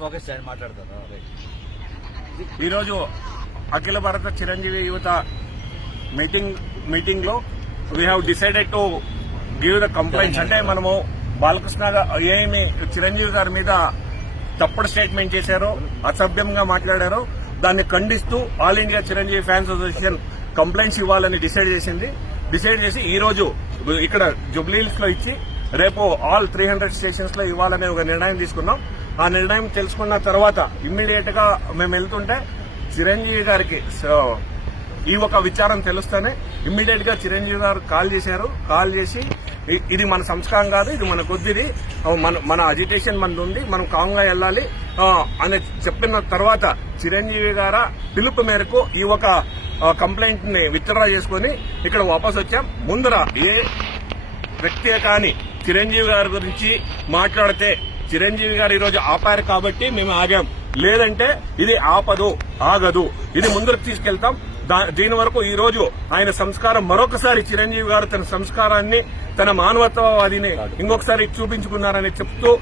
Focus మాట్లాడతారు. ఈరోజు అఖిల భారత చిరంజీవి యువత మీటింగ్ మీటింగ్లో we have decided to give the complaints అంటే మనము బాలకృష్ణ ఏమి చిరంజీవి గారి మీద తప్పుడు స్టేట్మెంట్ చేశారు అసభ్యంగా మాట్లాడారు. దాన్ని ఖండిస్తూ all India Chiranjeevi fans association complaints ఇవ్వాలని డిసైడ్ చేసింది. డిసైడ్ చేసి ఈ రోజు ఇక్కడ జుబ్లీహిల్స్లో ఇచ్చి రేపు ఆల్ త్రీ హండ్రెడ్ స్టేషన్స్లో ఇవ్వాలనే ఒక నిర్ణయం తీసుకున్నాం. ఆ నిర్ణయం తెలుసుకున్న తర్వాత ఇమ్మీడియట్గా మేము వెళ్తుంటే చిరంజీవి గారికి సో ఈ ఒక విచారం తెలుస్తేనే ఇమ్మీడియట్గా చిరంజీవి గారు కాల్ చేశారు. కాల్ చేసి ఇది మన సంస్కారం కాదు ఇది మన కొద్దిది. మన మన అజిటేషన్ మనది ఉంది మనం కాంగా వెళ్ళాలి. అని చెప్పిన తర్వాత చిరంజీవి గార పిలుపు మేరకు ఈ ఒక కంప్లైంట్ని విత్డ్రా చేసుకుని ఇక్కడ వాపస్ వచ్చాం ముందర ఏ వ్యక్తే కానీ చిరంజీవి గారి గురించి మాట్లాడితే చిరంజీవి గారు ఈరోజు ఆపారు కాబట్టి మేము ఆగాం. లేదంటే ఇది ఆపదు ఆగదు. ఇది ముందుకు తీసుకెళ్తాం. దా- దీని వరకు ఈ రోజు ఆయన సంస్కారం మరొకసారి చిరంజీవి గారు తన సంస్కారాన్ని తన మానవత్వవాదిని ఇంకొకసారి చూపించుకున్నారని చెప్తూ